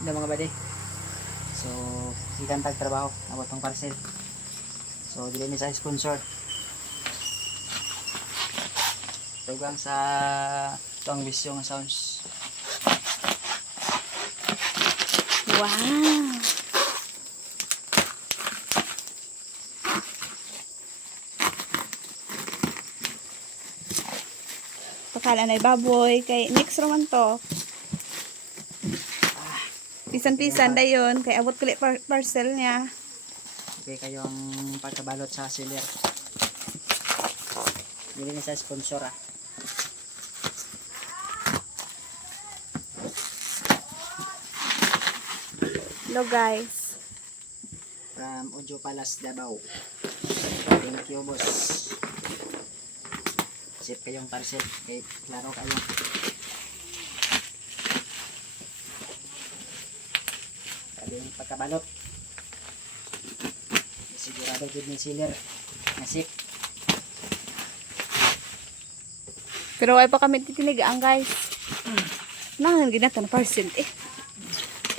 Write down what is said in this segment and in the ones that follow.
Ito mga bade. So, ikan tagtrabaho. Abot ng parcel. So, dili ni sa sponsor. Tugang sa ito ang bisyo ng sounds. Wow! Pakala na baboy. Kay next naman to. Pisan-pisan dayon. Kay abot kulit parcel niya. Okay kayong pagkabalot sa seller. Dili ni sa sponsor ah. Hello guys. From Ojo Palace, Davao. Thank you, boss. Sip kayong parcel. Okay, klaro kayo. Sabi yung pagkabalot. Sigurado good ni seller. Nasip. Pero ay pa kami titinigaan guys. Nangan ginatan na parcel eh.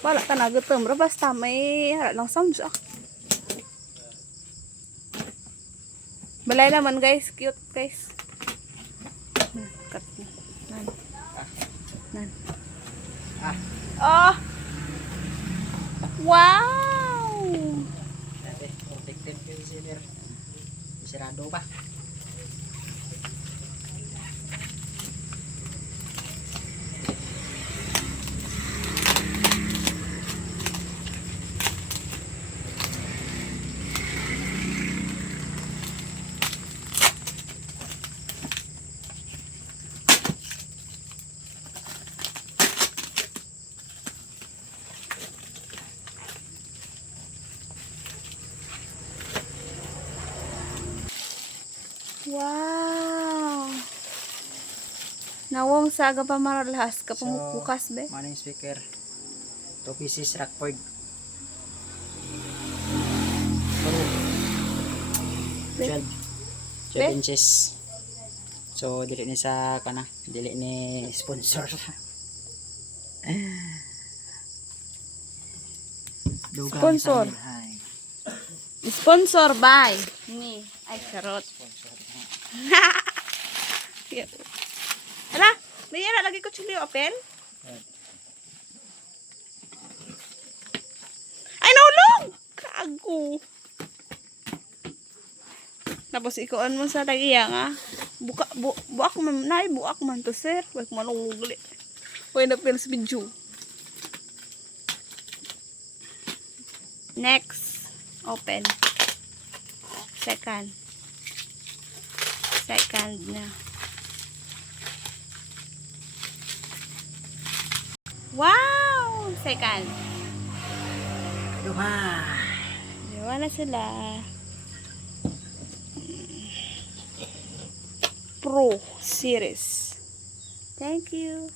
Wala ka na gutom. Basta may harap lang sounds ah. Balay naman guys. Cute guys. Cut na. Nan. Nan. Ah, Oh! Wow! sabi, protected kayo seller. Sirado pa. Wow! Nawong saga pa maralhas ka pumupukas be. Morning speaker. 2 pieces Rockford. 12 Be? inches. So dili ni sa kana, dili ni sponsor. Dugang Sponsor. sa Ay, Sponsor by me. Ay, charot. sponsor. Hala, may yan lagi ko chili open. Ay, naulog! Kago. Tapos ikuan mo sa tagiya nga. Buak man, buak man to sir. Wag manungugli. Uy, na-feel sa video. Next. Open. Second na. Wow! Second. Duha. Yawa na sila. Pro series. Thank you.